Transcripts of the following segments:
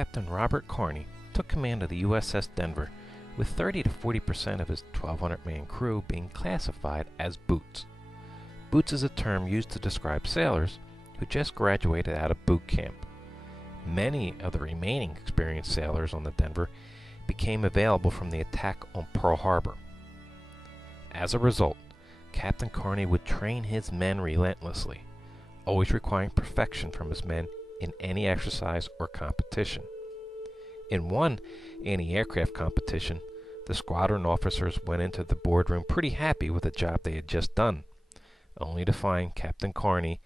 Captain Robert Carney took command of the USS Denver, with 30 to 40% of his 1,200-man crew being classified as boots. Boots is a term used to describe sailors who just graduated out of boot camp. Many of the remaining experienced sailors on the Denver became available from the attack on Pearl Harbor. As a result, Captain Carney would train his men relentlessly, always requiring perfection from his men in any exercise or competition. In one anti-aircraft competition, the squadron officers went into the boardroom pretty happy with the job they had just done, only to find Captain Carney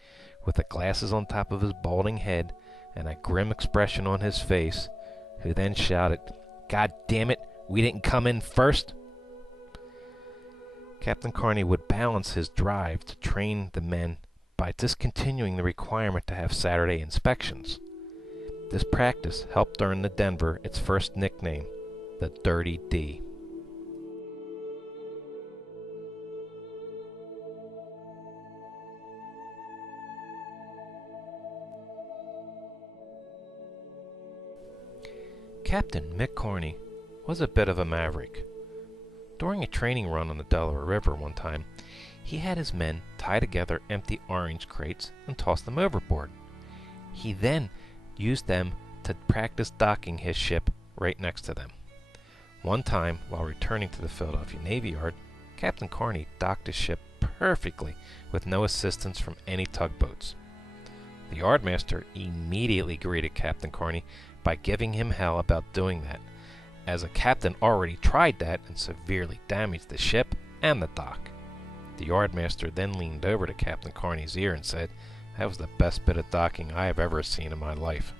with the glasses on top of his balding head and a grim expression on his face, who then shouted, "God damn it, we didn't come in first!" Captain Carney would balance his drive to train the men by discontinuing the requirement to have Saturday inspections. This practice helped earn the Denver its first nickname, the Dirty D. Captain Mick Carney was a bit of a maverick. During a training run on the Delaware River one time, he had his men tie together empty orange crates and toss them overboard. He then used them to practice docking his ship right next to them. One time, while returning to the Philadelphia Navy Yard, Captain Carney docked his ship perfectly with no assistance from any tugboats. The yardmaster immediately greeted Captain Carney by giving him hell about doing that, as a captain already tried that and severely damaged the ship and the dock. The yardmaster then leaned over to Captain Carney's ear and said, "That was the best bit of docking I have ever seen in my life."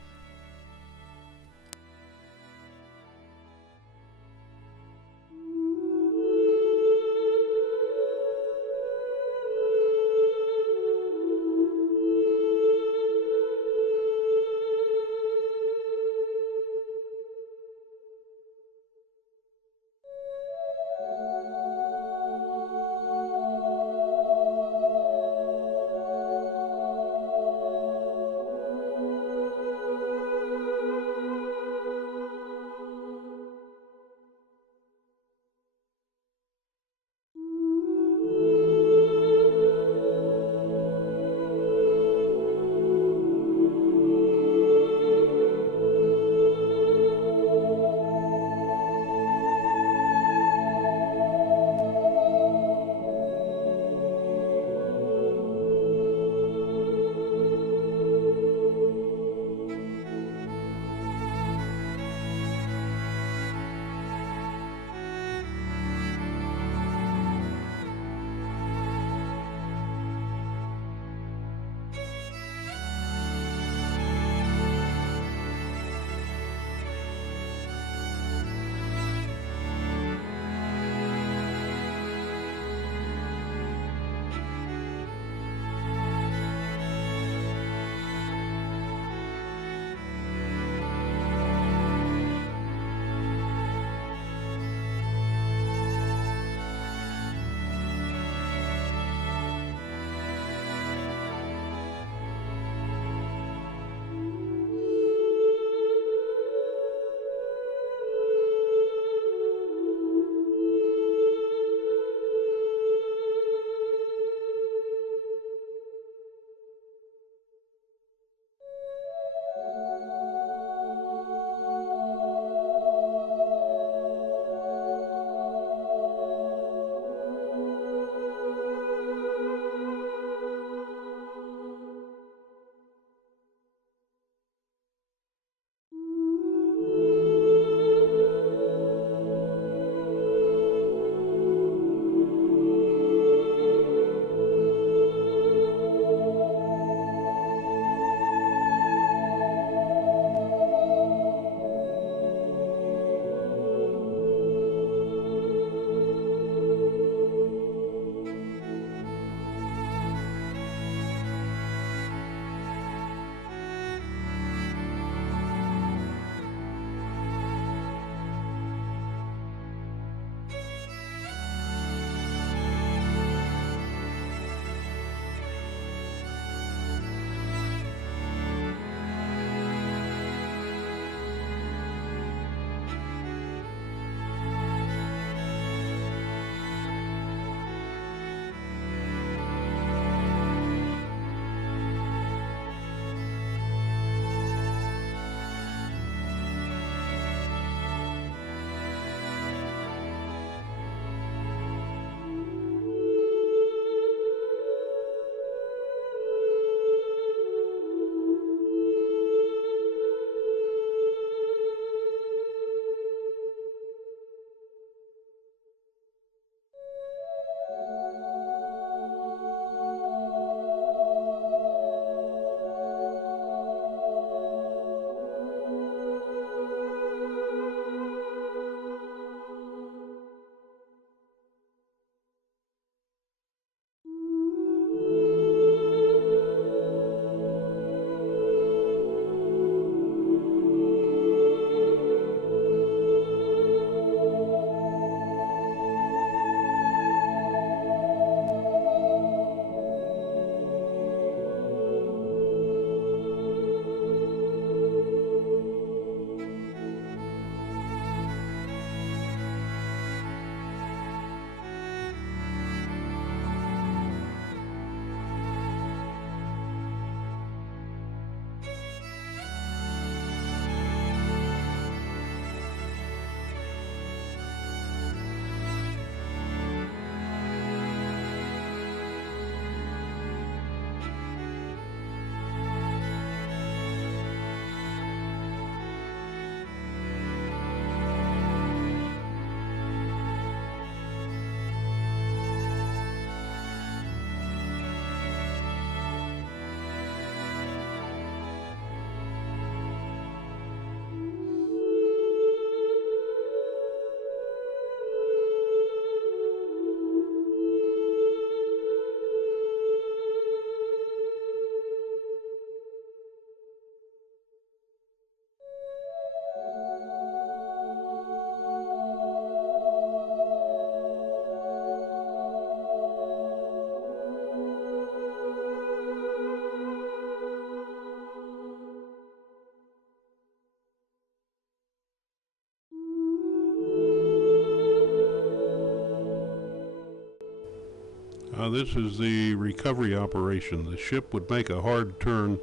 This is the recovery operation. The ship would make a hard turn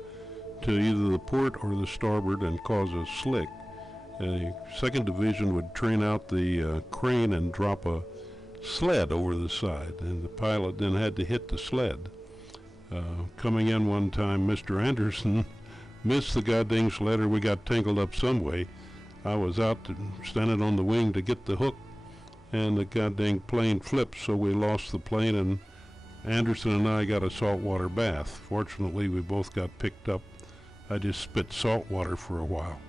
to either the port or the starboard and cause a slick. A second division would train out the crane and drop a sled over the side, and the pilot then had to hit the sled. Coming in one time, Mr. Anderson missed the goddamn sled, or we got tangled up some way. I was out standing on the wing to get the hook, and the goddamn plane flipped, so we lost the plane, and Anderson and I got a saltwater bath. Fortunately, we both got picked up. I just spit salt water for a while.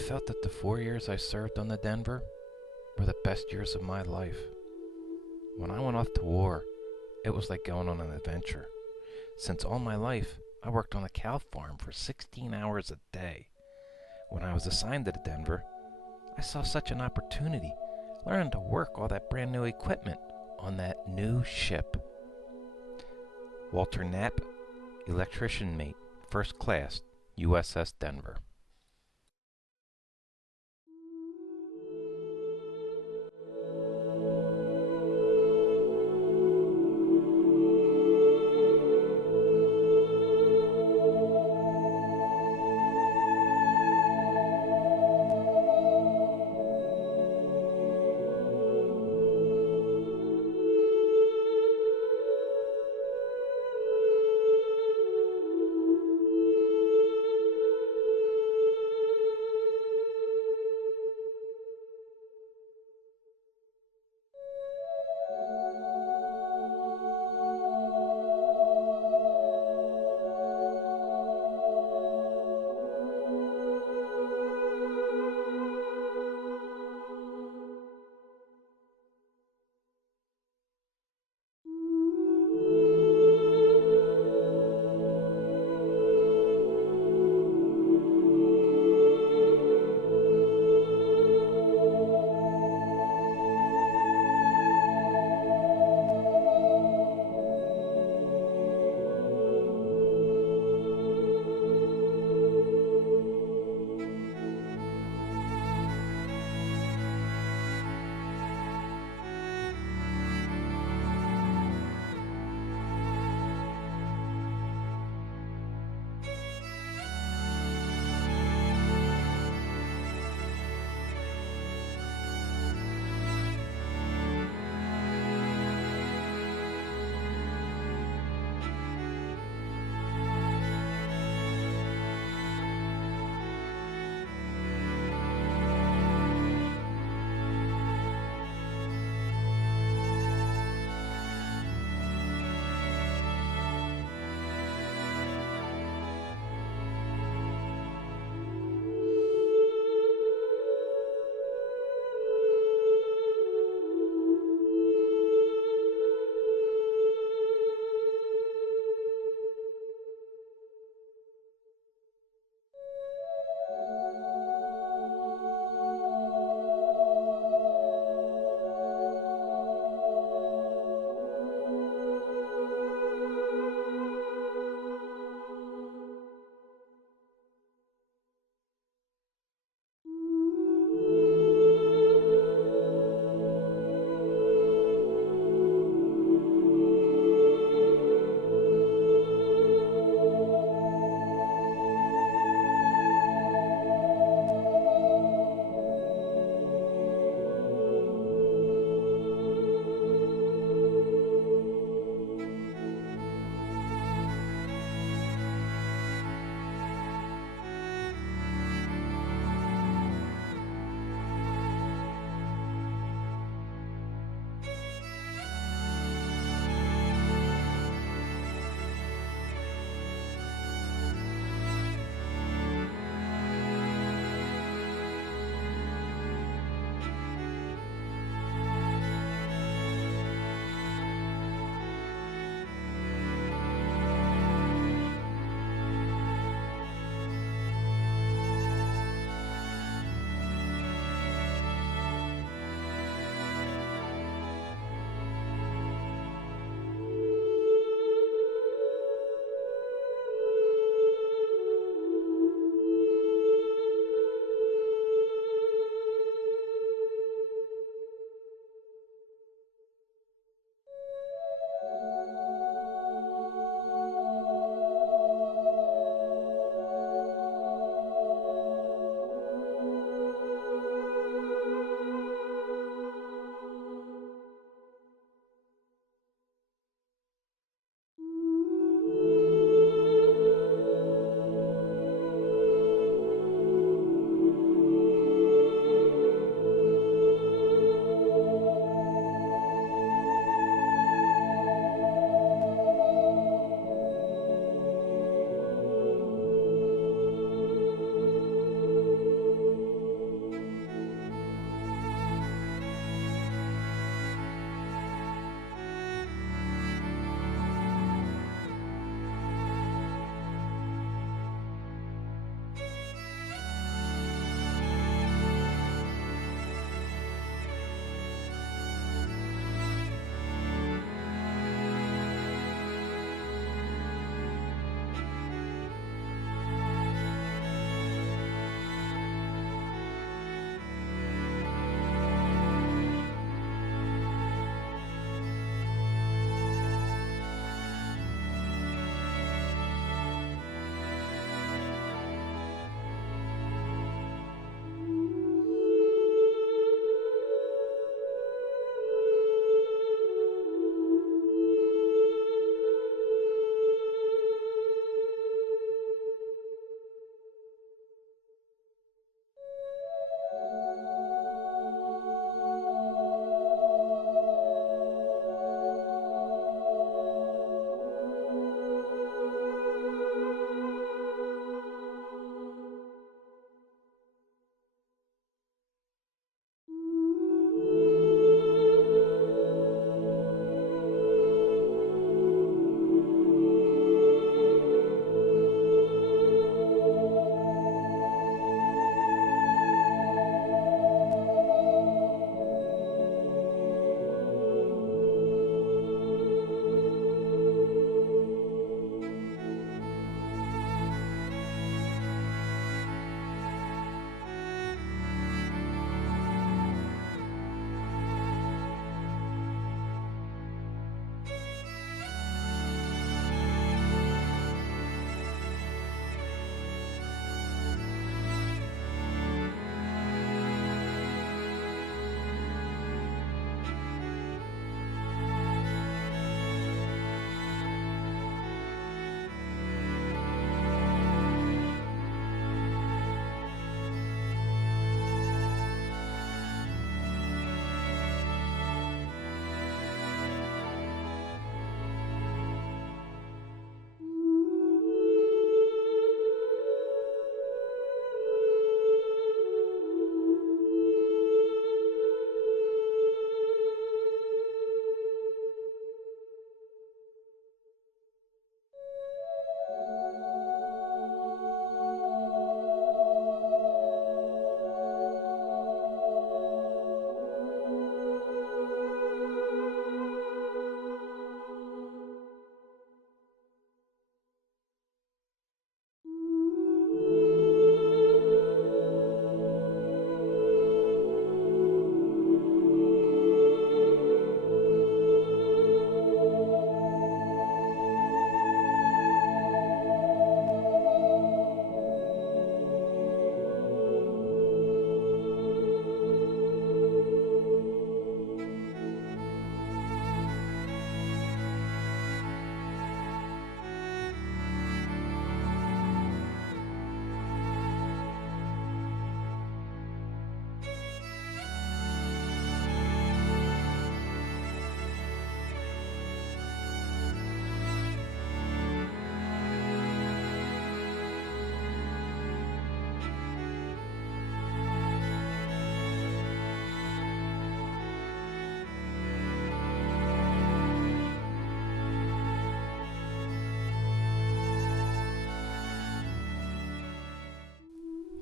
felt that the 4 years I served on the Denver were the best years of my life. When I went off to war, it was like going on an adventure. Since all my life, I worked on a cow farm for 16 hours a day. When I was assigned to the Denver, I saw such an opportunity, learning to work all that brand new equipment on that new ship. Walter Knapp, electrician mate, first class, USS Denver.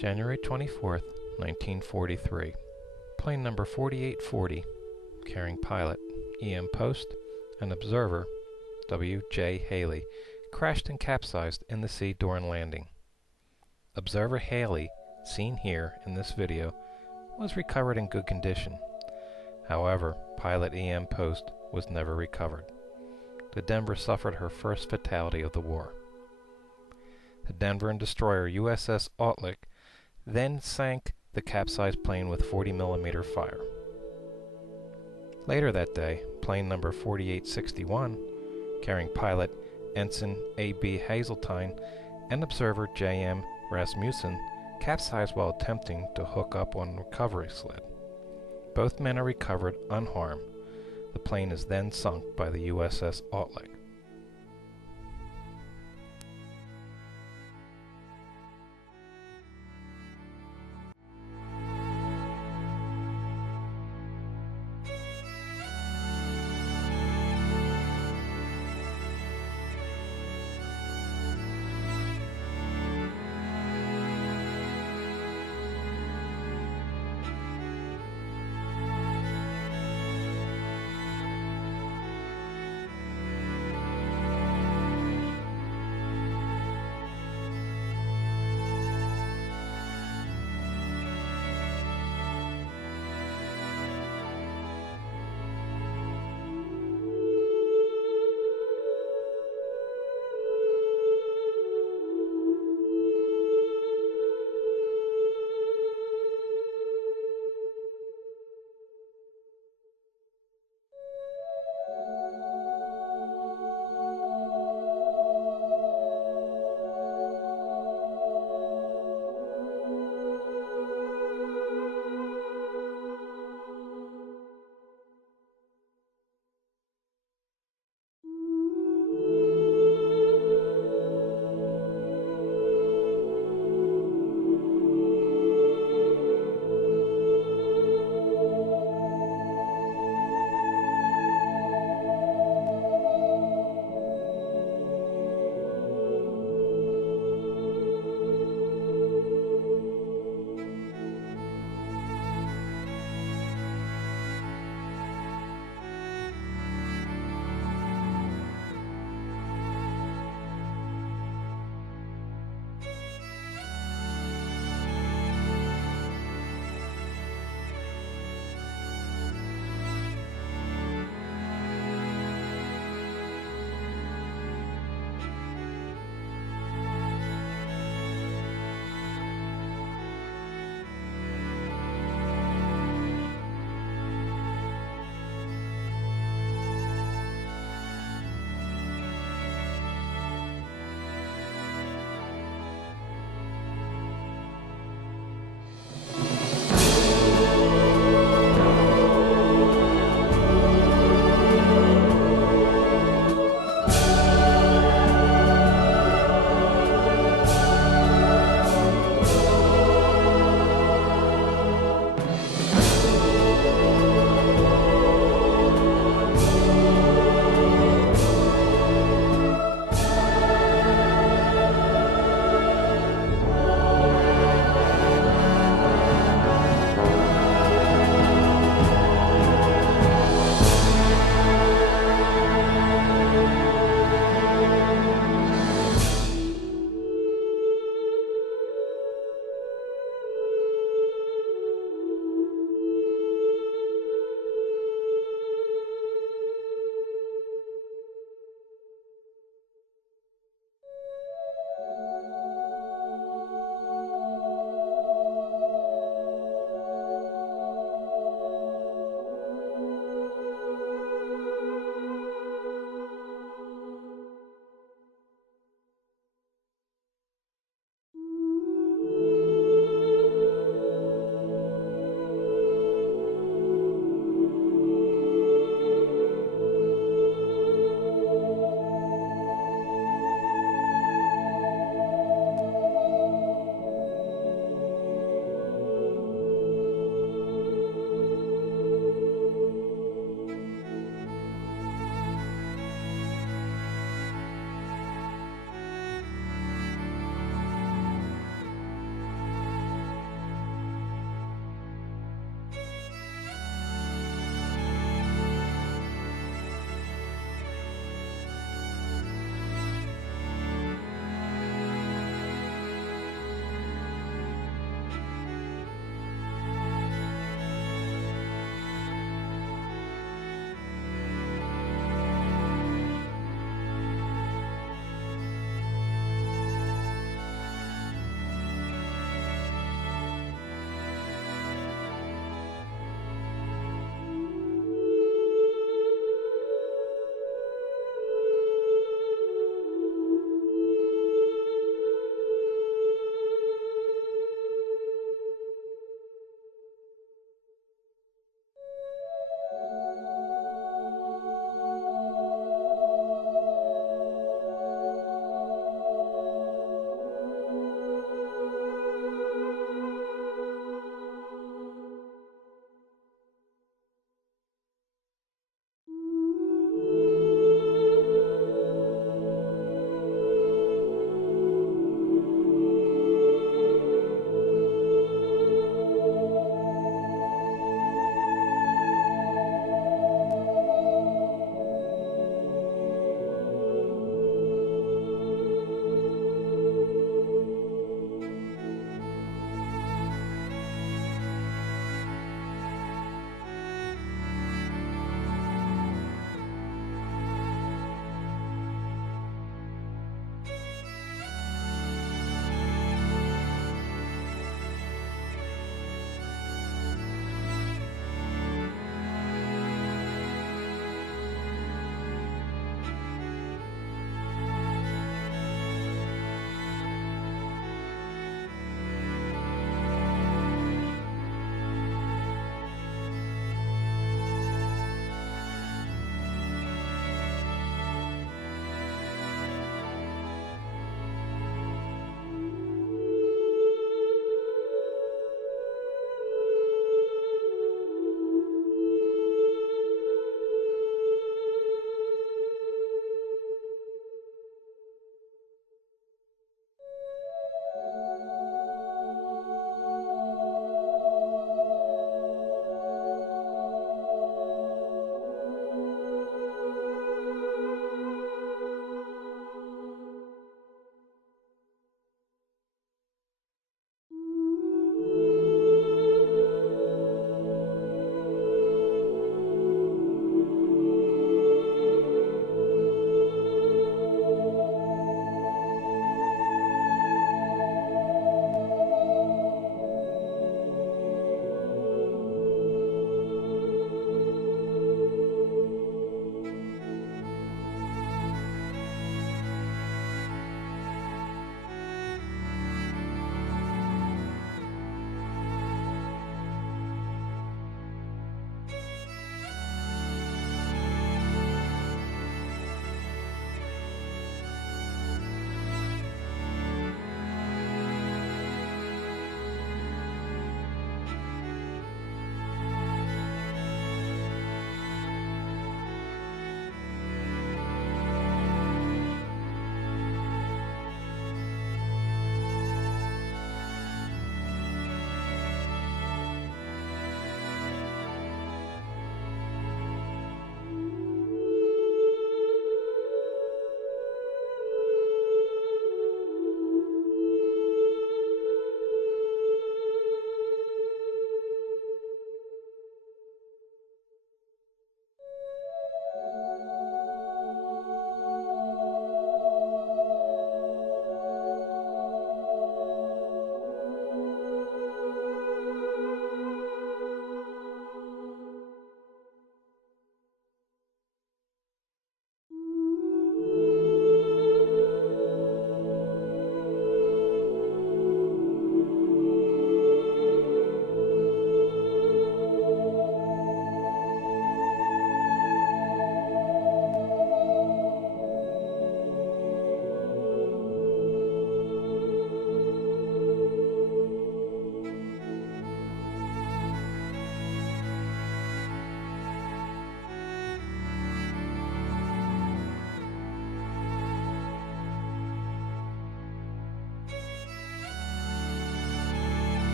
January 24th, 1943. Plane number 4840, carrying pilot E.M. Post and observer W.J. Haley, crashed and capsized in the sea during landing. Observer Haley, seen here in this video, was recovered in good condition. However, pilot E.M. Post was never recovered. The Denver suffered her first fatality of the war. The Denver and destroyer USS Outlook then sank the capsized plane with 40mm fire. Later that day, plane number 4861, carrying pilot Ensign A.B. Hazeltine and observer J.M. Rasmussen, capsized while attempting to hook up on a recovery sled. Both men are recovered unharmed. The plane is then sunk by the USS Outlook.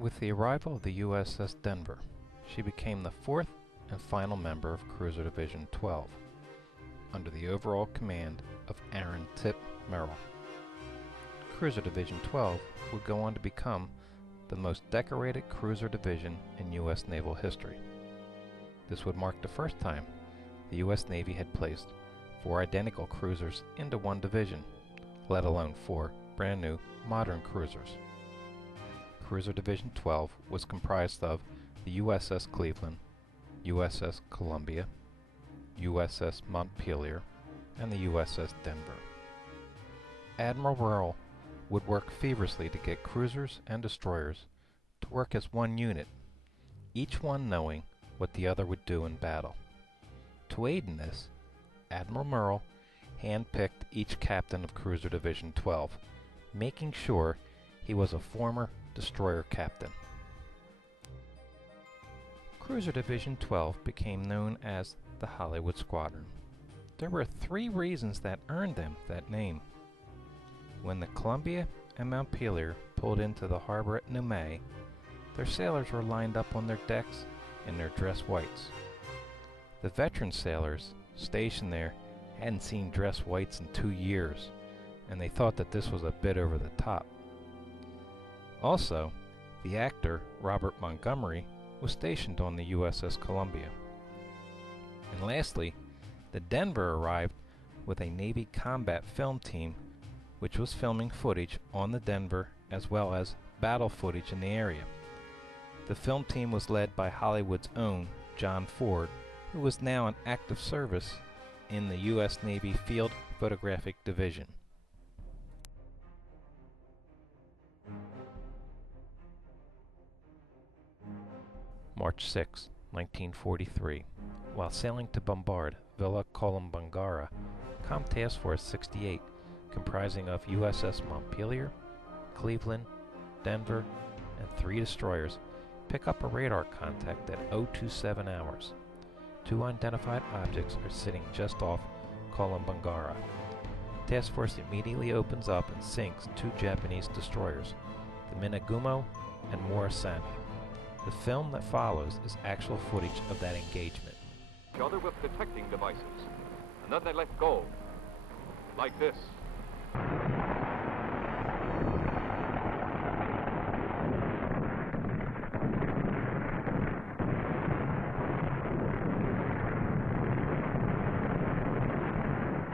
With the arrival of the USS Denver, she became the fourth and final member of Cruiser Division 12, under the overall command of Aaron Tip Merrill. Cruiser Division 12 would go on to become the most decorated cruiser division in U.S. naval history. This would mark the first time the U.S. Navy had placed 4 identical cruisers into one division, let alone 4 brand new modern cruisers. Cruiser Division 12 was comprised of the USS Cleveland, USS Columbia, USS Montpelier, and the USS Denver. Admiral Merrill would work feverishly to get cruisers and destroyers to work as one unit, each one knowing what the other would do in battle. To aid in this, Admiral Merrill handpicked each captain of Cruiser Division 12, making sure he was a former destroyer captain. Cruiser Division 12 became known as the Hollywood Squadron. There were 3 reasons that earned them that name. When the Columbia and Montpelier pulled into the harbor at Noumea, their sailors were lined up on their decks in their dress whites. The veteran sailors stationed there hadn't seen dress whites in 2 years, and they thought that this was a bit over the top. Also, the actor Robert Montgomery was stationed on the USS Columbia. And lastly, the Denver arrived with a Navy combat film team which was filming footage on the Denver as well as battle footage in the area. The film team was led by Hollywood's own John Ford, who was now in active service in the U.S. Navy Field Photographic Division. March 6, 1943. While sailing to bombard Villa Columbangara, Com Task Force 68, comprising of USS Montpelier, Cleveland, Denver, and 3 destroyers, pick up a radar contact at 027 hours. 2 unidentified objects are sitting just off Columbangara. Task Force immediately opens up and sinks 2 Japanese destroyers, the Minagumo and Morisani. The film that follows is actual footage of that engagement. Each other with detecting devices, and then they let go, like this.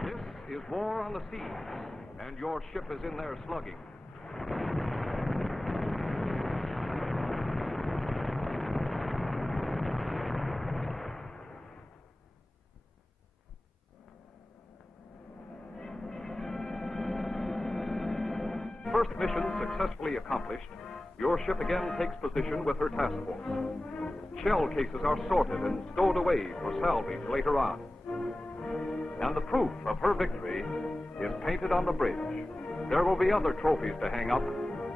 This is war on the seas, and your ship is in there slugging. First mission successfully accomplished, your ship again takes position with her task force. Shell cases are sorted and stowed away for salvage later on. And the proof of her victory is painted on the bridge. There will be other trophies to hang up,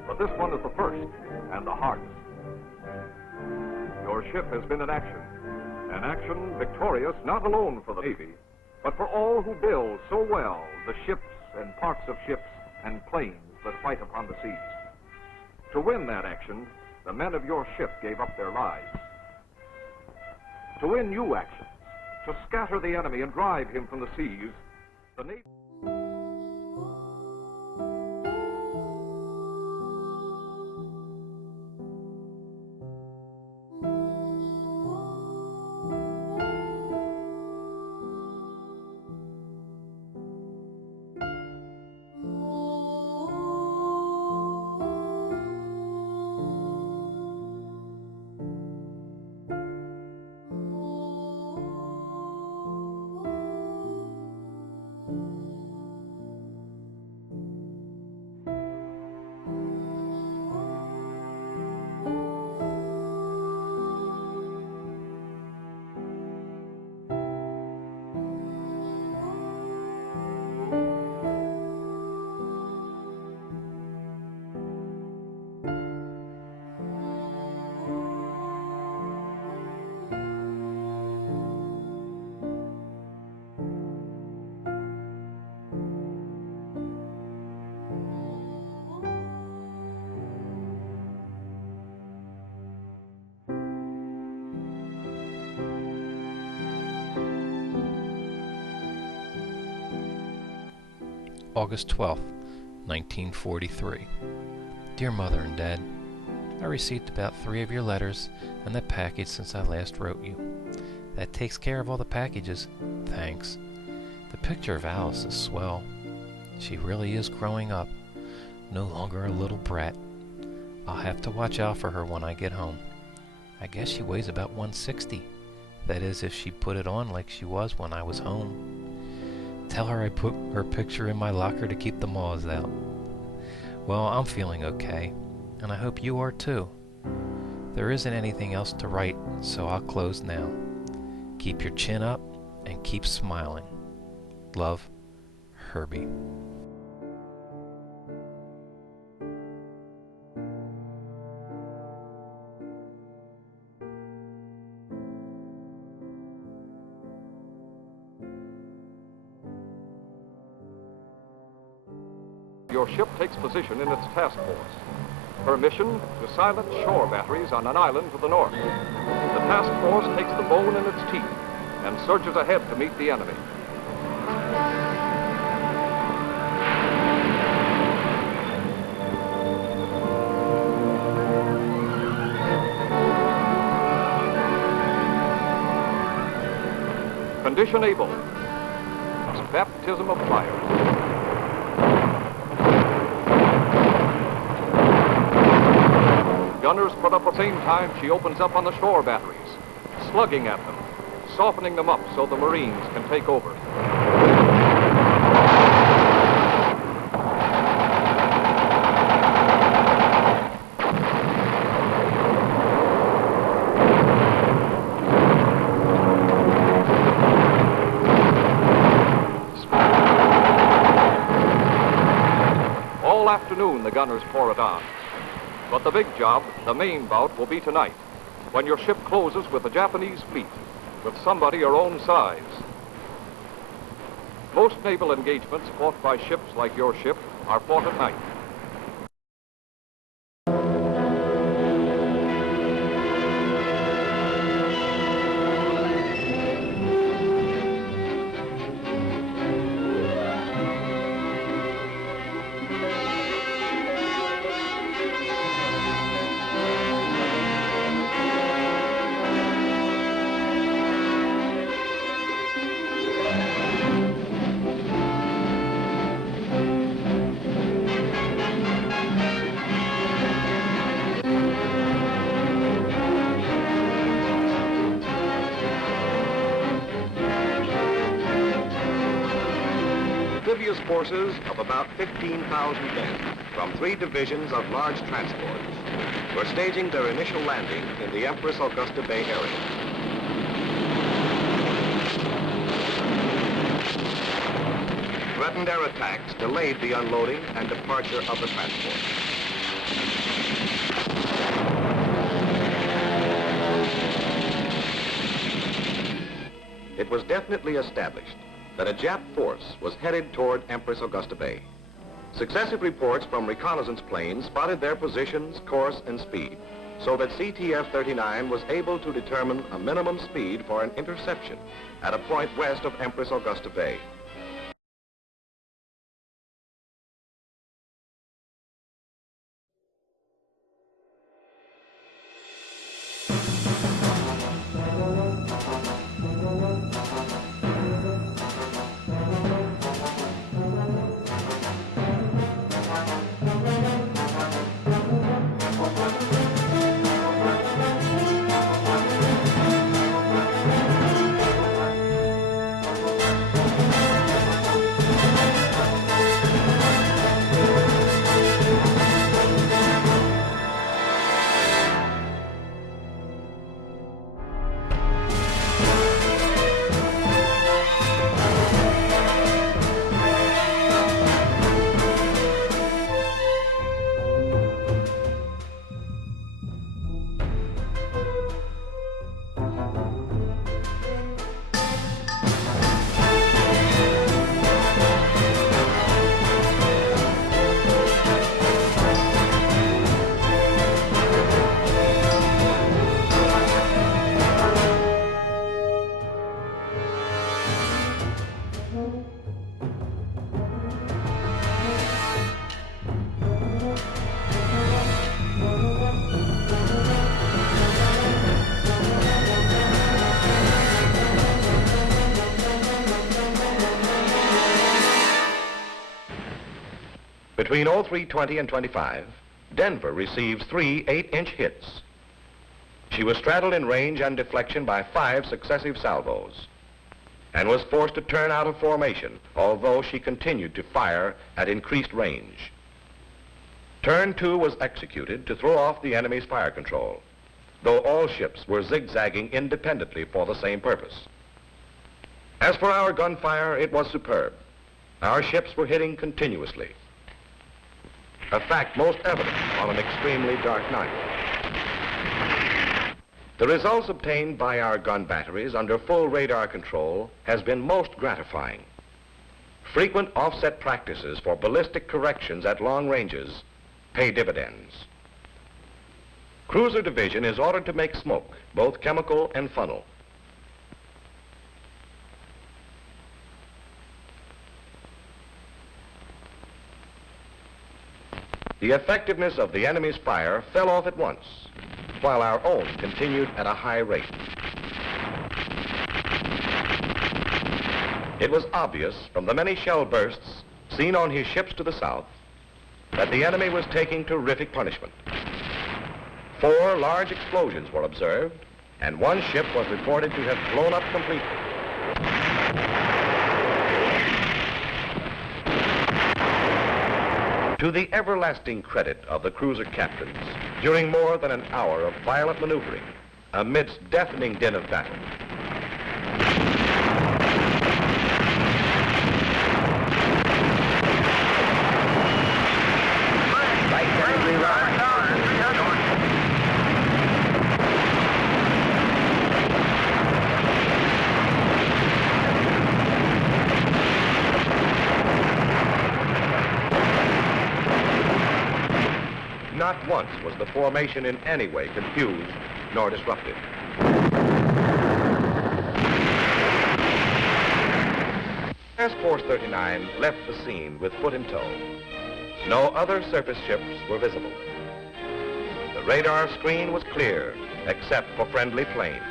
but this one is the first and the hardest. Your ship has been in action, an action victorious not alone for the Navy, but for all who build so well the ships and parts of ships and planes that fight upon the seas. To win that action, the men of your ship gave up their lives. To win new actions, to scatter the enemy and drive him from the seas, the Navy... August 12th, 1943. Dear Mother and Dad, I received about 3 of your letters and that package since I last wrote you. That takes care of all the packages. Thanks. The picture of Alice is swell. She really is growing up, no longer a little brat. I'll have to watch out for her when I get home. I guess she weighs about 160. That is, if she put it on like she was when I was home. Tell her I put her picture in my locker to keep the moths out. Well, I'm feeling okay, and I hope you are too. There isn't anything else to write, so I'll close now. Keep your chin up and keep smiling. Love, Herbie. Your ship takes position in its task force. Her mission, to silence shore batteries on an island to the north. The task force takes the bone in its teeth and surges ahead to meet the enemy. Condition able. Baptism of fire. Gunners put up at the same time she opens up on the shore batteries, slugging at them, softening them up so the Marines can take over. All afternoon the gunners pour it on. But the big job, the main bout, will be tonight, when your ship closes with the Japanese fleet, with somebody your own size. Most naval engagements fought by ships like your ship are fought at night. Amphibious forces of about 15,000 men from 3 divisions of large transports were staging their initial landing in the Empress Augusta Bay area. Threatened air attacks delayed the unloading and departure of the transport. It was definitely established that a Jap force was headed toward Empress Augusta Bay. Successive reports from reconnaissance planes spotted their positions, course, and speed, so that CTF-39 was able to determine a minimum speed for an interception at a point west of Empress Augusta Bay. Between 0320 and 25, Denver receives 3 8-inch hits. She was straddled in range and deflection by 5 successive salvos and was forced to turn out of formation, although she continued to fire at increased range. Turn 2 was executed to throw off the enemy's fire control, though all ships were zigzagging independently for the same purpose. As for our gunfire, it was superb. Our ships were hitting continuously, a fact most evident on an extremely dark night. The results obtained by our gun batteries under full radar control has been most gratifying. Frequent offset practices for ballistic corrections at long ranges pay dividends. Cruiser Division is ordered to make smoke, both chemical and funnel. The effectiveness of the enemy's fire fell off at once, while our own continued at a high rate. It was obvious from the many shell bursts seen on his ships to the south that the enemy was taking terrific punishment. 4 large explosions were observed, and 1 ship was reported to have blown up completely. To the everlasting credit of the cruiser captains, during more than an hour of violent maneuvering, amidst deafening din of battle, not once was the formation in any way confused nor disrupted. Task Force 39 left the scene with foot in tow. No other surface ships were visible. The radar screen was clear, except for friendly planes.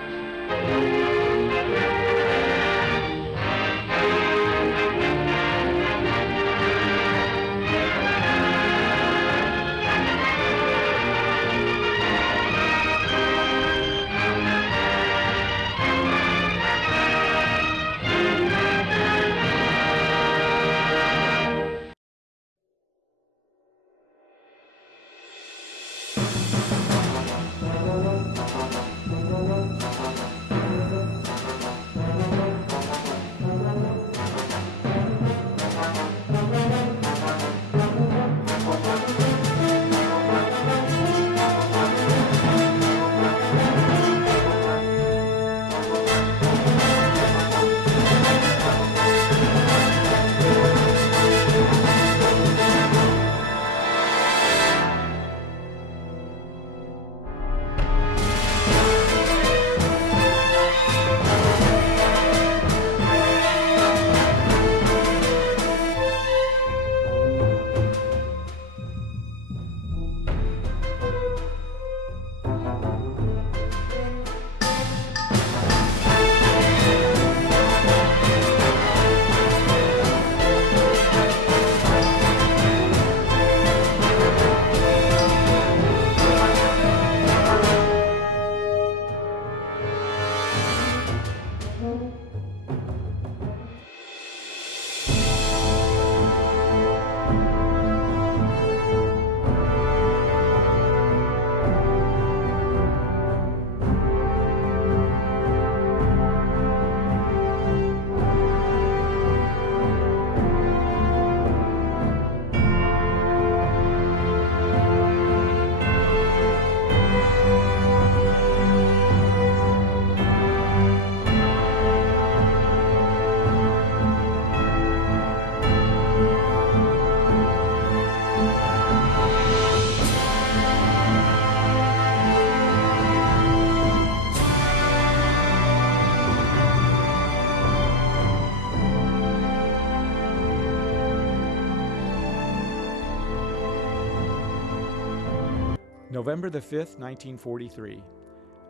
November the 5th, 1943.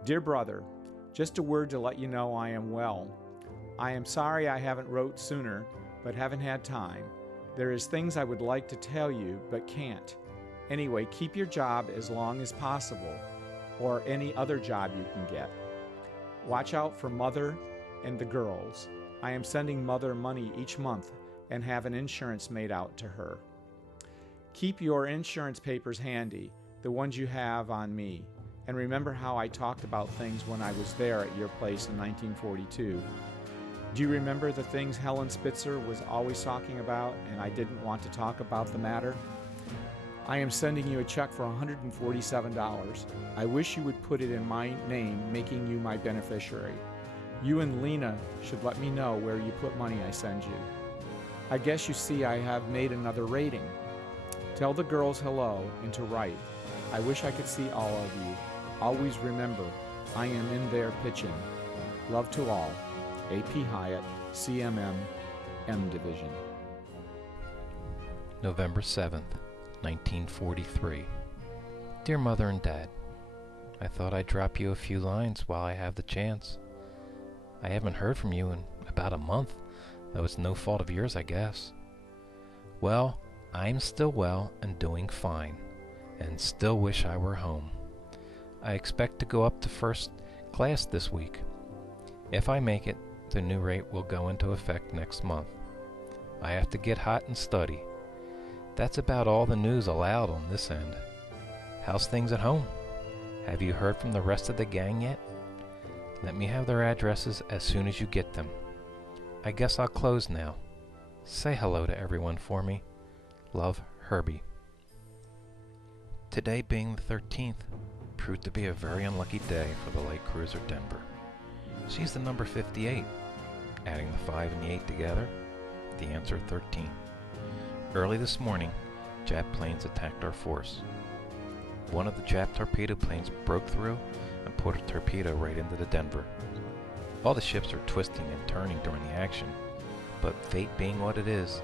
Dear brother, just a word to let you know I am well. I am sorry I haven't wrote sooner, but haven't had time. There is things I would like to tell you, but can't. Anyway, keep your job as long as possible, or any other job you can get. Watch out for Mother and the girls. I am sending Mother money each month and have an insurance made out to her. Keep your insurance papers handy, the ones you have on me, and remember how I talked about things when I was there at your place in 1942. Do you remember the things Helen Spitzer was always talking about and I didn't want to talk about the matter? I am sending you a check for $147. I wish you would put it in my name, making you my beneficiary. You and Lena should let me know where you put money I send you. I guess you see I have made another rating. Tell the girls hello and to write. I wish I could see all of you. Always remember, I am in there pitching. Love to all. A.P. Hyatt, CMM, M Division. November 7th, 1943. Dear Mother and Dad, I thought I'd drop you a few lines while I have the chance. I haven't heard from you in about a month, though it's no fault of yours, I guess. Well, I'm still well and doing fine, and still wish I were home. I expect to go up to first class this week. If I make it, the new rate will go into effect next month. I have to get hot and study. That's about all the news allowed on this end. How's things at home? Have you heard from the rest of the gang yet? Let me have their addresses as soon as you get them. I guess I'll close now. Say hello to everyone for me. Love, Herbie. Today being the 13th proved to be a very unlucky day for the light cruiser Denver. She's the number 58. Adding the 5 and the 8 together, the answer 13. Early this morning, Jap planes attacked our force. One of the Jap torpedo planes broke through and put a torpedo right into the Denver. All the ships are twisting and turning during the action, but fate being what it is,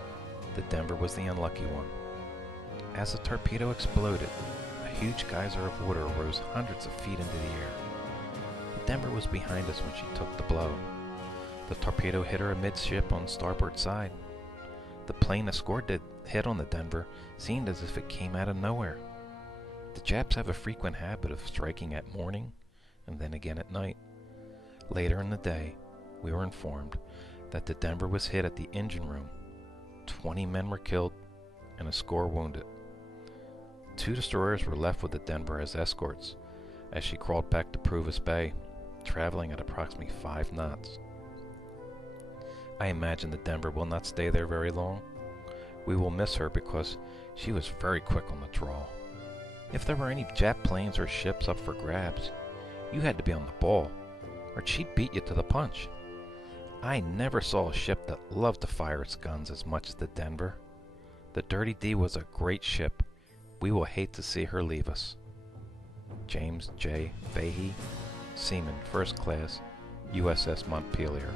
the Denver was the unlucky one. As the torpedo exploded, a huge geyser of water rose hundreds of feet into the air. The Denver was behind us when she took the blow. The torpedo hit her amidship on the starboard side. The plane that scored the hit on the Denver seemed as if it came out of nowhere. The Japs have a frequent habit of striking at morning and then again at night. Later in the day, we were informed that the Denver was hit at the engine room. 20 men were killed and a score wounded. 2 destroyers were left with the Denver as escorts as she crawled back to Purvis Bay, traveling at approximately 5 knots. I imagine the Denver will not stay there very long. We will miss her because she was very quick on the draw. If there were any Jap planes or ships up for grabs, you had to be on the ball, or she'd beat you to the punch. I never saw a ship that loved to fire its guns as much as the Denver. The Dirty D was a great ship. We will hate to see her leave us. James J. Fahey, Seaman, First Class, USS Montpelier.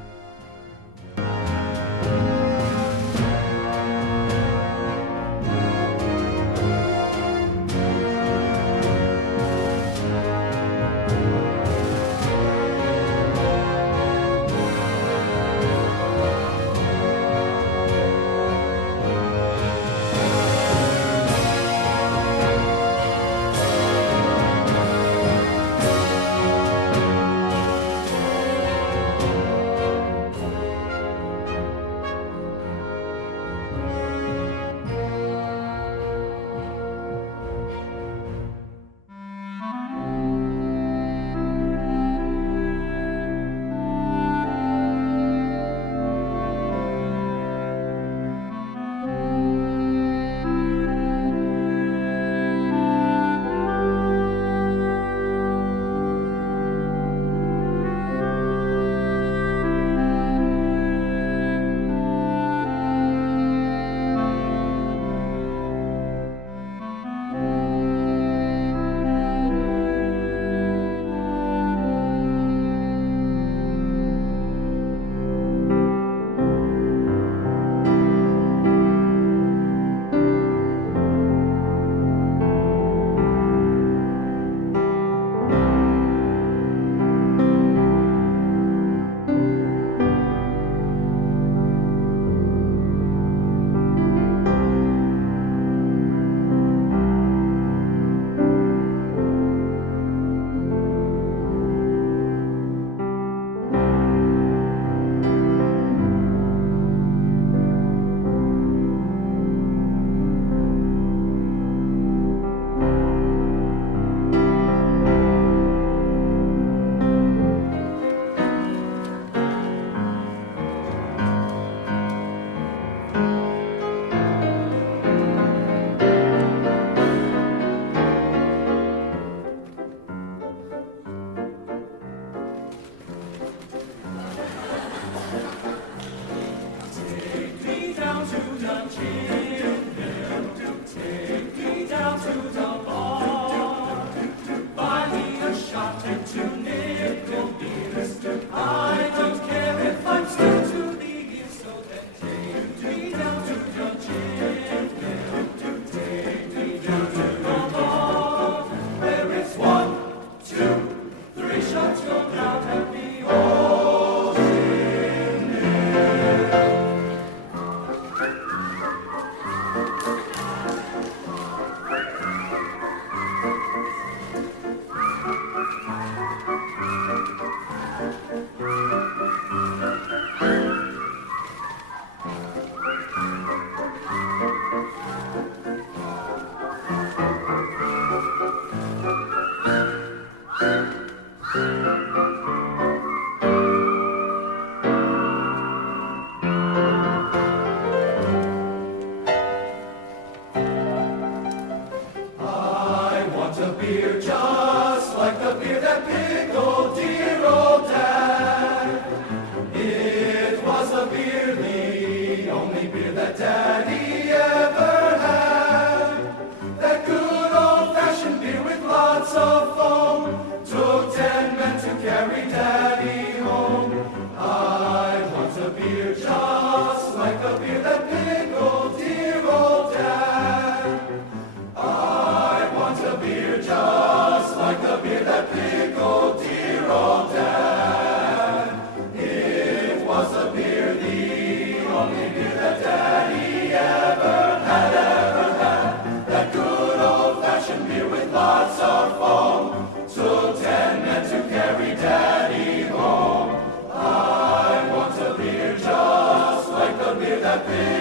That